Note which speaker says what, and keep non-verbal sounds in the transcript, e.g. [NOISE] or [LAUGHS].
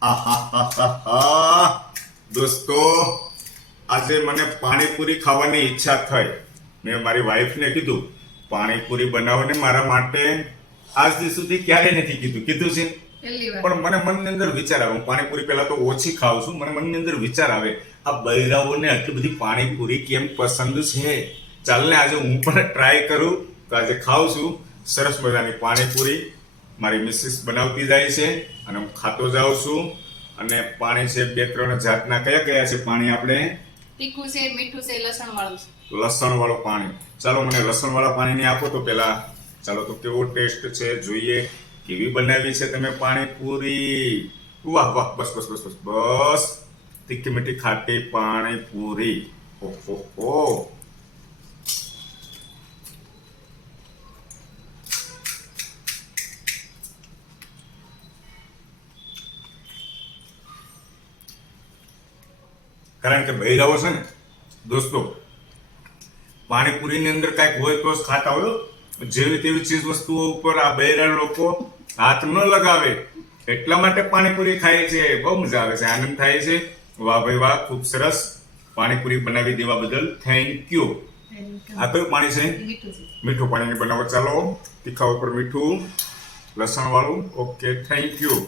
Speaker 1: [LAUGHS] દોસ્તો આજે મને પાણીપુરી ખાવાની ઈચ્છા થઈ. મેં મારી વાઈફને કીધું પાણીપુરી બનાવને મારા માટે. આજ સુધી ક્યારેય નથી કીધું. કીધું છે. પણ મને મનની અંદર વિચાર આવે. હું પાણીપુરી પહેલા તો ઓછી ખાઉં છું. મને મનની અંદર વિચાર આવે આ બૈરાઓને આટલી બધી પાણીપુરી કેમ પસંદ છે? ચાલને આજે હું પણ ટ્રાય કરું. તો આજે ખાઉં છું. સરસ મજાની પાણીપુરી. મારી મિસિસ બનાવતી જાય છે અને હું ખાતો જાઉં છું અને પાણી છે બે ત્રણ જાતના કયા કયા છે પાણી આપણે?
Speaker 2: તીખું છે મીઠું છે લસણ વાળું છે.
Speaker 1: લસણ વાળું પાણી. ચાલો મને લસણ વાળા પાણીની આપો તો પેલા ચાલો તો કેવો ટેસ્ટ છે જોઈએ. કેવી બનાવી છે તમે પાણીપુરી? વાહ વાહ બસ બસ બસ બસ બસ. તીખી મીઠી ખાટી પાણીપુરી. ઓહો. કારણ કે બૈરાઓ છે ને, દોસ્તો, પાણીપુરીની અંદર કાંઈક હોય તો ખાતા હોય જેવી તેવી ચીજ વસ્તુઓ ઉપર આ બૈરા લોકો હાથ ન લગાવે, એટલા માટે પાણીપુરી ખાય છે. બહુ મજા આવે છે, આનંદ થાય છે. વાહ ભાઈ વાહ, ખૂબ સરસ. પાણીપુરી બનાવી દેવા બદલ થેન્ક યુ આ કયું પાણી
Speaker 2: છે?
Speaker 1: મીઠું પાણીની બનાવો ચાલો તીખા ઉપર મીઠું, લસણ વાળું. Okay thank you